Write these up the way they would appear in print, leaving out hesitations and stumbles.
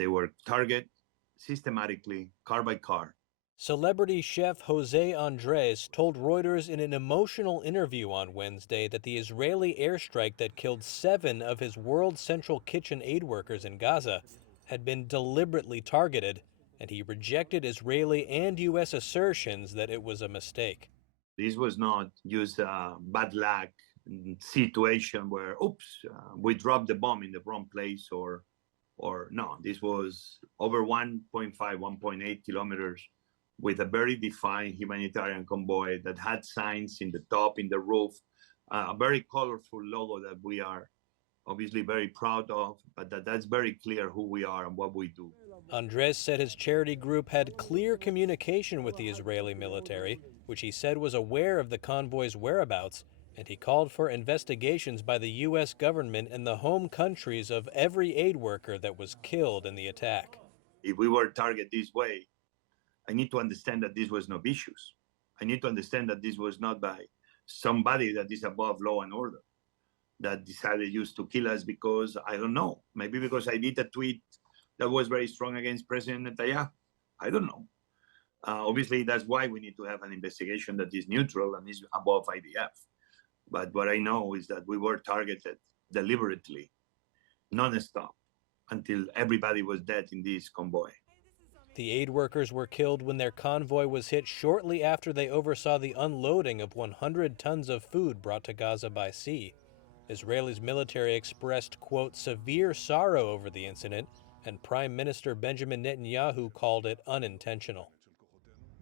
They were targeted systematically, car by car. Celebrity chef Jose Andres told Reuters in an emotional interview on Wednesday that the Israeli airstrike that killed 7 of his World Central Kitchen aid workers in Gaza had been deliberately targeted, and he rejected Israeli and U.S. assertions that it was a mistake. This was not just a bad luck situation where, oops, we dropped the bomb in the wrong place, or no, this was over 1.5, 1.8 kilometers with a very defined humanitarian convoy that had signs in the top, in the roof, a very colorful logo that we are obviously very proud of, but that's very clear who we are and what we do. Andres said his charity group had clear communication with the Israeli military, which he said was aware of the convoy's whereabouts, and he called for investigations by the U.S. government and the home countries of every aid worker that was killed in the attack. If we were targeted this way, I need to understand that this was no vicious. I need to understand that this was not by somebody that is above law and order that decided just to kill us because, I don't know, maybe because I did a tweet that was very strong against President Netanyahu. I don't know. Obviously, that's why we need to have an investigation that is neutral and is above IDF. But what I know is that we were targeted deliberately, non-stop, until everybody was dead in this convoy. The aid workers were killed when their convoy was hit shortly after they oversaw the unloading of 100 tons of food brought to Gaza by sea. Israel's military expressed, quote, severe sorrow over the incident, and Prime Minister Benjamin Netanyahu called it unintentional.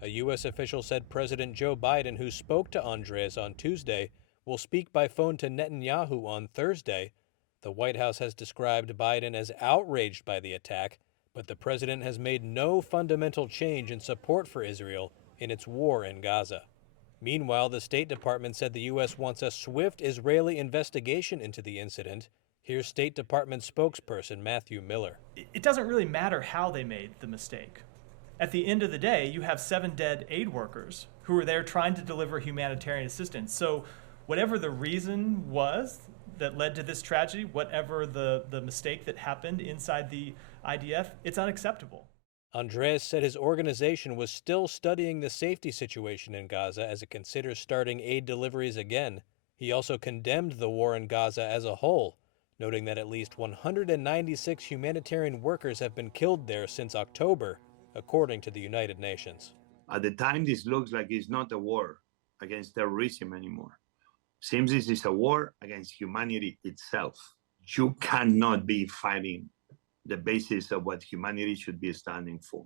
A U.S. official said President Joe Biden, who spoke to Andres on Tuesday, will speak by phone to Netanyahu on Thursday. The White House has described Biden as outraged by the attack, but the president has made no fundamental change in support for Israel in its war in Gaza. Meanwhile, the State Department said the U.S. wants a swift Israeli investigation into the incident. Here's State Department spokesperson Matthew Miller. It doesn't really matter how they made the mistake. At the end of the day, you have 7 dead aid workers who were there trying to deliver humanitarian assistance. So whatever the reason was that led to this tragedy, whatever the mistake that happened inside the IDF, it's unacceptable. Andres said his organization was still studying the safety situation in Gaza as it considers starting aid deliveries again. He also condemned the war in Gaza as a whole, noting that at least 196 humanitarian workers have been killed there since October, according to the United Nations. At the time, this looks like it's not a war against terrorism anymore. Seems this is a war against humanity itself. You cannot be fighting the basis of what humanity should be standing for.